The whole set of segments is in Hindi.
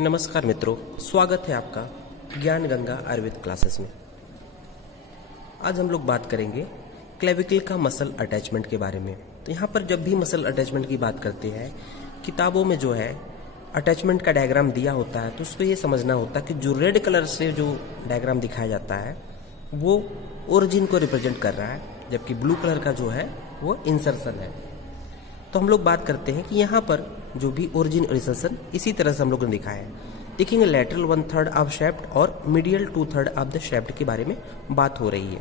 नमस्कार मित्रों, स्वागत है आपका ज्ञान गंगा आयुर्वेद क्लासेस में। आज हम लोग बात करेंगे क्लेविकल का मसल अटैचमेंट के बारे में। तो यहाँ पर जब भी मसल अटैचमेंट की बात करते हैं, किताबों में जो है अटैचमेंट का डायग्राम दिया होता है, तो उसको ये समझना होता है कि जो रेड कलर से जो डायग्राम दिखाया जाता है वो ओरिजिन को रिप्रेजेंट कर रहा है, जबकि ब्लू कलर का जो है वो इंसर्शन है। तो हम लोग बात करते हैं कि यहाँ पर जो भी ओरिजिन और इंसर्शन इसी तरह से हम लोगों ने लिखा है। देखेंगे लेटरल 1/3 ऑफ शेफ्ट और मीडियल 2/3 ऑफ द शेफ्ट के बारे में बात हो रही है।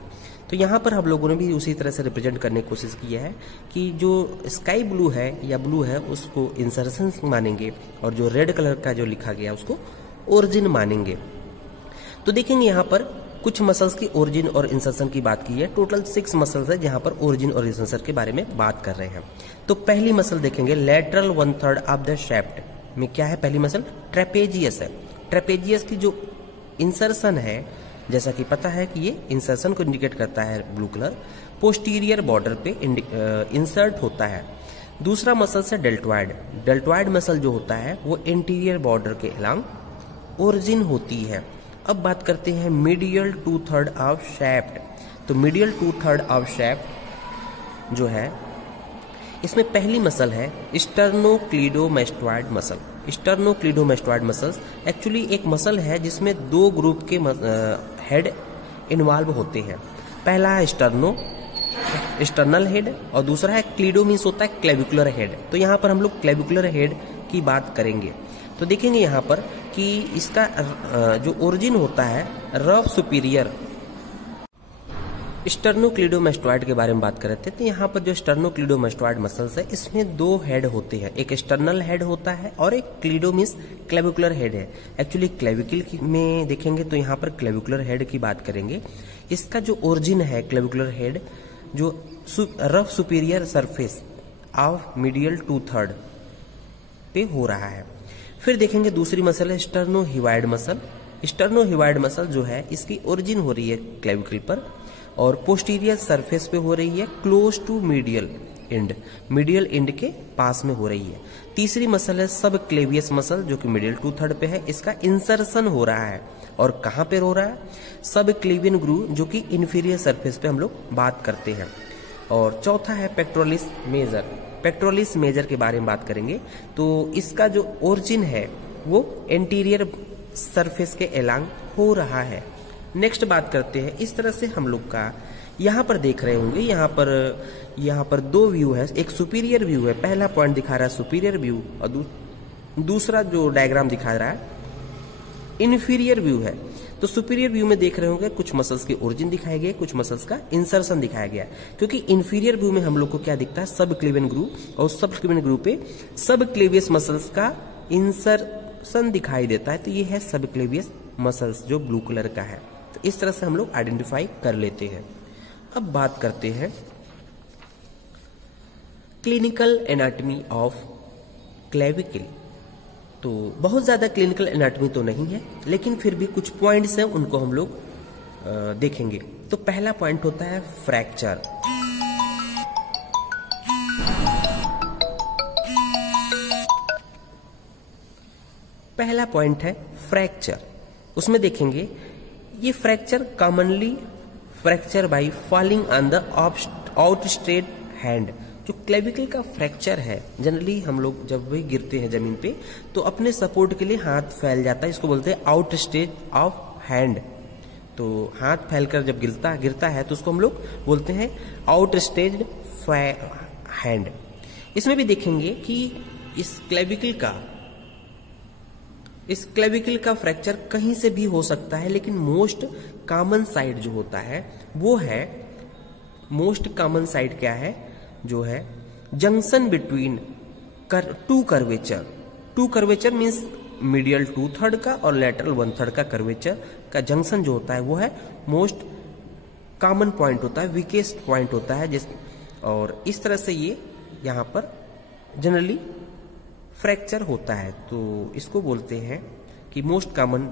तो यहाँ पर हम लोगों ने भी उसी तरह से रिप्रेजेंट करने की कोशिश की है कि जो स्काई ब्लू है या ब्लू है उसको इंसर्शन मानेंगे और जो रेड कलर का जो लिखा गया उसको ओरिजिन मानेंगे। तो देखेंगे यहाँ पर कुछ मसल्स की ओरिजिन और इंसर्शन की बात की है। टोटल 6 मसल्स है जहां पर ओरिजिन और इंसर्शन के बारे में बात कर रहे हैं। तो पहली मसल देखेंगे लेटरल 1/3 ऑफ द शेफ्ट में क्या है। पहली मसल ट्रेपेजियस है। ट्रेपेजियस की जो इंसर्शन है, जैसा कि पता है कि ये इंसर्शन को इंडिकेट करता है ब्लू कलर, पोस्टीरियर बॉर्डर पे इंसर्ट होता है। दूसरा मसल है डेल्टॉइड। डेल्टॉइड मसल जो होता है वो इंटीरियर बॉर्डर के अलोंग ओरिजिन होती है। अब बात करते हैं मीडियल 2/3 ऑफ शेफ्ट। तो मीडियल 2/3 ऑफ शेफ्ट जो है, इसमें पहली मसल है स्टर्नोक्लीडोमेस्टॉइड मसल। स्टर्नोक्लीडोमेस्टॉइड मसल्स एक्चुअली एक मसल है जिसमें 2 ग्रुप के हेड इन्वॉल्व होते हैं। पहला है स्टर्नल हेड और दूसरा है क्लीडो मीन्स होता है क्लेविकुलर हेड। तो यहाँ पर हम लोग क्लेविकुलर हेड की बात करेंगे। तो देखेंगे यहाँ पर कि इसका जो ओरिजिन होता है रफ सुपीरियर। स्टर्नोक्लीडोमेस्टॉइड के बारे में बात कर रहे थे। तो यहाँ पर जो स्टर्नोक्लीडोमेस्टॉइड मसल्स है इसमें 2 हेड होते हैं, एक एक्सटर्नल हेड होता है और एक क्लीडो मीन्स क्लेविकुलर हेड है। एक्चुअली क्लेविकल में देखेंगे तो यहाँ पर क्लेविकुलर हेड की बात करेंगे। इसका जो ओरिजिन है क्लेविकुलर हेड जो rough superior surface of medial 2/3 पे हो रहा है। फिर देखेंगे दूसरी मसल है स्टर्नोहिवाइड मसल। स्टर्नोहिवाइड मसल जो है इसकी ओरिजिन हो रही है क्लेविकल पर और पोस्टीरियर सरफेस पे हो रही है close to medial end. Medial end के पास में हो रही है। तीसरी मसल है सब क्लेवियस मसल जो कि मीडियल 2/3 पे है। इसका इंसर्शन हो रहा है और कहाँ पे हो रहा है, सब क्लेवियन ग्रूव जो कि इंफीरियर सरफेस पे हम लोग बात करते हैं। और चौथा है पेक्टोरलिस मेजर। पेक्टोरलिस मेजर के बारे में बात करेंगे तो इसका जो ओरिजिन है वो एंटीरियर सरफेस के एलांग हो रहा है। नेक्स्ट बात करते हैं इस तरह से हम लोग का यहाँ पर देख रहे होंगे। यहाँ पर 2 व्यू है, एक सुपीरियर व्यू है। पहला पॉइंट दिखा रहा है सुपीरियर व्यू और दूसरा जो डायग्राम दिखा रहा है इन्फीरियर व्यू है। तो सुपीरियर व्यू में देख रहे होंगे कुछ मसल्स के ओरिजिन दिखाए गए, कुछ मसल्स का इंसर्शन दिखाया गया। क्योंकि इन्फीरियर व्यू में हम लोग को क्या दिखता है, सब क्लेवियन ग्रूव और सब क्लेवियन ग्रूव पे सब क्लेवियस मसल्स का इंसर्शन दिखाई देता है। तो ये है सब क्लेवियस मसल्स जो ब्लू कलर का है। तो इस तरह से हम लोग आइडेंटिफाई कर लेते हैं। अब बात करते हैं क्लिनिकल एनाटॉमी ऑफ क्लेविकल। तो बहुत ज्यादा क्लिनिकल एनाटॉमी तो नहीं है, लेकिन फिर भी कुछ पॉइंट्स हैं उनको हम लोग देखेंगे। तो पहला पॉइंट होता है फ्रैक्चर। पहला पॉइंट है फ्रैक्चर। उसमें देखेंगे ये fracture commonly fracture by falling on the outstretched hand. जो क्लेविकल का फ्रैक्चर है जनरली हम लोग जब भी गिरते हैं जमीन पे तो अपने सपोर्ट के लिए हाथ फैल जाता है, इसको बोलते हैं आउटस्ट्रेच ऑफ हैंड। तो हाथ फैलकर जब गिरता है तो उसको हम लोग बोलते हैं आउटस्ट्रेच्ड हैंड। इसमें भी देखेंगे कि इस क्लेविकल का फ्रैक्चर कहीं से भी हो सकता है, लेकिन मोस्ट कॉमन साइड जो होता है वो है, मोस्ट कॉमन साइड क्या है, जो है junction between 2 curvature. 2 curvature means medial 2/3 का और लेटरल 1/3 का कर्वेचर का जंक्शन जो होता है वो है मोस्ट कॉमन पॉइंट होता है, वीकेस्ट पॉइंट होता है और इस तरह से ये यहाँ पर जनरली फ्रैक्चर होता है। तो इसको बोलते हैं कि most common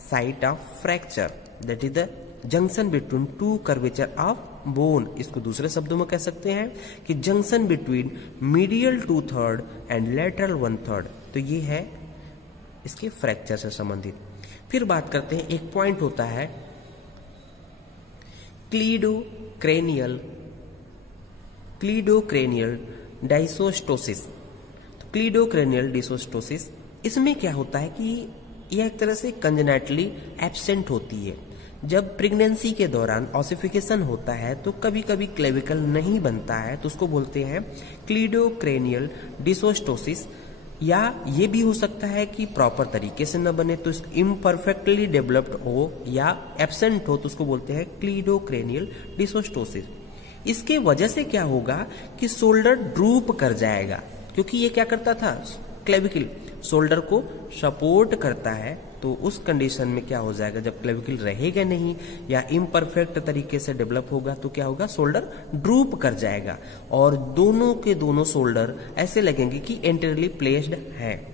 site of fracture that is the junction between 2 curvature of bone. इसको दूसरे शब्दों में कह सकते हैं कि junction between medial 2/3 and lateral 1/3। तो ये है इसके फ्रैक्चर से संबंधित। फिर बात करते हैं, एक पॉइंट होता है क्लीडोक्रेनियल डाइसोस्टोसिस। तो क्लीडोक्रेनियल डाइसोस्टोसिस, इसमें क्या होता है कि यह एक तरह से कंजेनेटली एब्सेंट होती है। जब प्रेगनेंसी के दौरान ऑसिफिकेशन होता है तो कभी कभी क्लेविकल नहीं बनता है, तो उसको बोलते हैं क्लीडोक्रेनियल डिसोस्टोसिस। या ये भी हो सकता है कि प्रॉपर तरीके से न बने, तो इम्परफेक्टली डेवलप्ड हो या एब्सेंट हो, तो उसको बोलते हैं क्लीडोक्रेनियल डिसोस्टोसिस। इसके वजह से क्या होगा कि शोल्डर ड्रूप कर जाएगा, क्योंकि ये क्या करता था, क्लेविकल शोल्डर को सपोर्ट करता है। तो उस कंडीशन में क्या हो जाएगा, जब क्लेविकल रहेगा नहीं या इम्परफेक्ट तरीके से डेवलप होगा तो क्या होगा, शोल्डर ड्रूप कर जाएगा और दोनों के दोनों शोल्डर ऐसे लगेंगे कि एंटीरियरली प्लेस्ड है।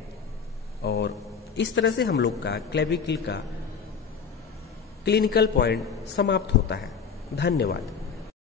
और इस तरह से हम लोग का क्लेविकल का क्लिनिकल पॉइंट समाप्त होता है। धन्यवाद।